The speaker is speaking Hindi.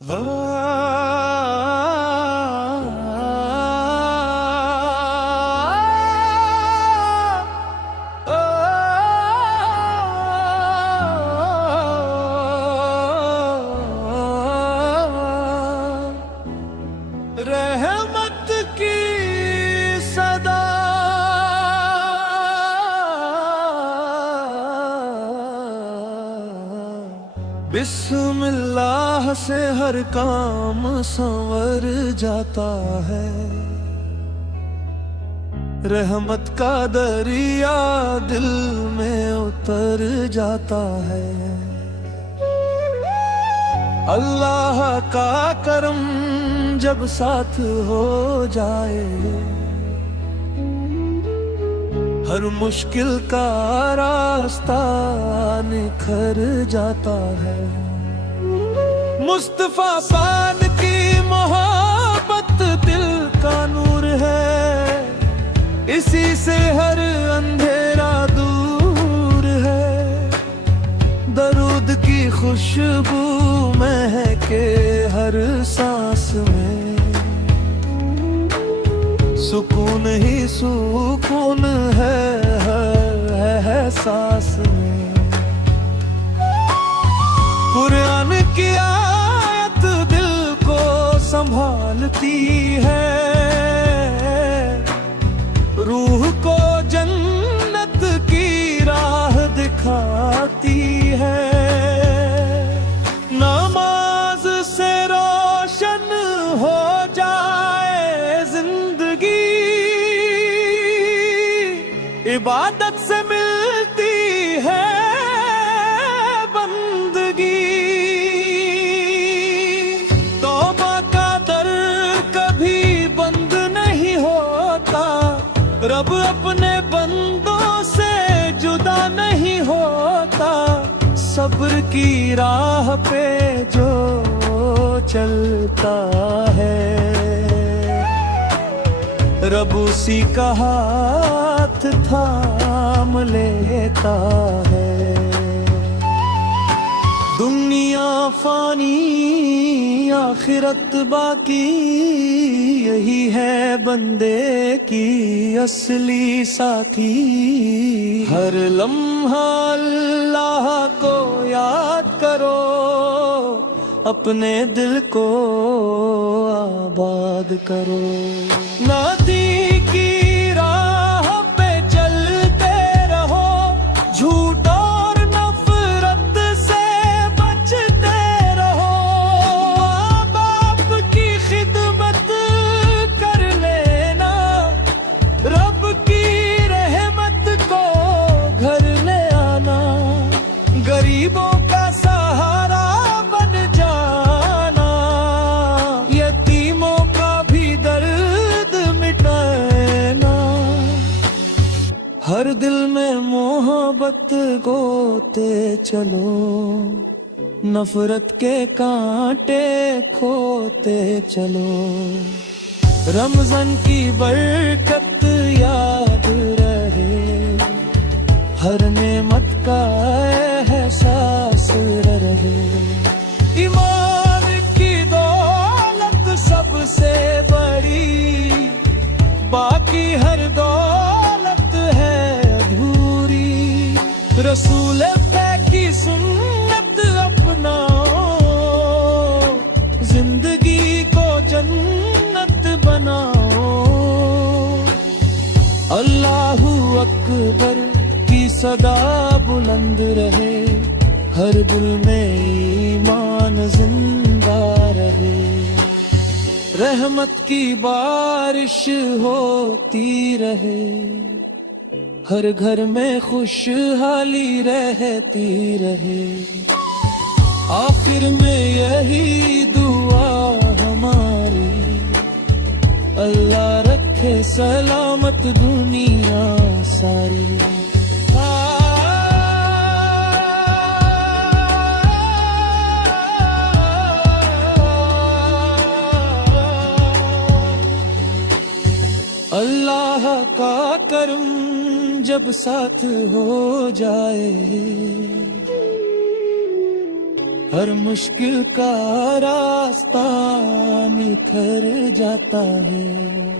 रहमत की सदा बिस्मिल्लाह से हर काम संवर जाता है। रहमत का दरिया दिल में उतर जाता है। अल्लाह का करम जब साथ हो जाए, हर मुश्किल का रास्ता निखर जाता है। मुस्तफा पान की मोहब्बत दिल का नूर है, इसी से हर अंधेरा दूर है। दरूद की खुशबू महके हर सांस में, सुकून ही सुकून है हर एहसास में। कुरान की आयत दिल को संभालती है, रूह को जन्नत की राह दिखाती है। नमाज से रोशन हो जाए जिंदगी, इबादत से मिलती है बंदगी। तौबा का दर कभी बंद नहीं होता, रब अपने बंदों से जुदा नहीं होता। सब्र की राह पे जो चलता है, रब उसी का हाथ थाम लेता है। दुनिया फानी आखिरत बाकी, यही है बंदे की असली साथी। हर लम्हा अल्लाह को याद करो, अपने दिल को आबाद करो। नदी की राह पे चलते रहो, झूठ और नफरत से बचते रहो। माँ बाप की खिदमत कर लेना, रब की रहमत को घर ले आना। गरीबों का सहारा बन जाना, यतीमों का भी दर्द मिटाना। हर दिल में मोहब्बत गोते चलो, नफरत के कांटे खोते चलो। रमजान की बरकत याद रहे, हर नेमत का एहसास रहे। ईमान की दौलत सबसे बड़ी, बाकी हर दौलत है अधूरी। रसूल की सुन्नत अपनाओ, जिंदगी को जन्नत बनाओ। अल्लाहू अकबर की सदा बुलंद रहे, हर दिल में ईमान जिंदा रहे। रहमत की बारिश होती रहे, हर घर में खुशहाली रहती रहे। आखिर में यही दुआ हमारी, अल्लाह रखे सलामत दुनिया सारी। अल्लाह का करम जब साथ हो जाए, हर मुश्किल का रास्ता निखर जाता है।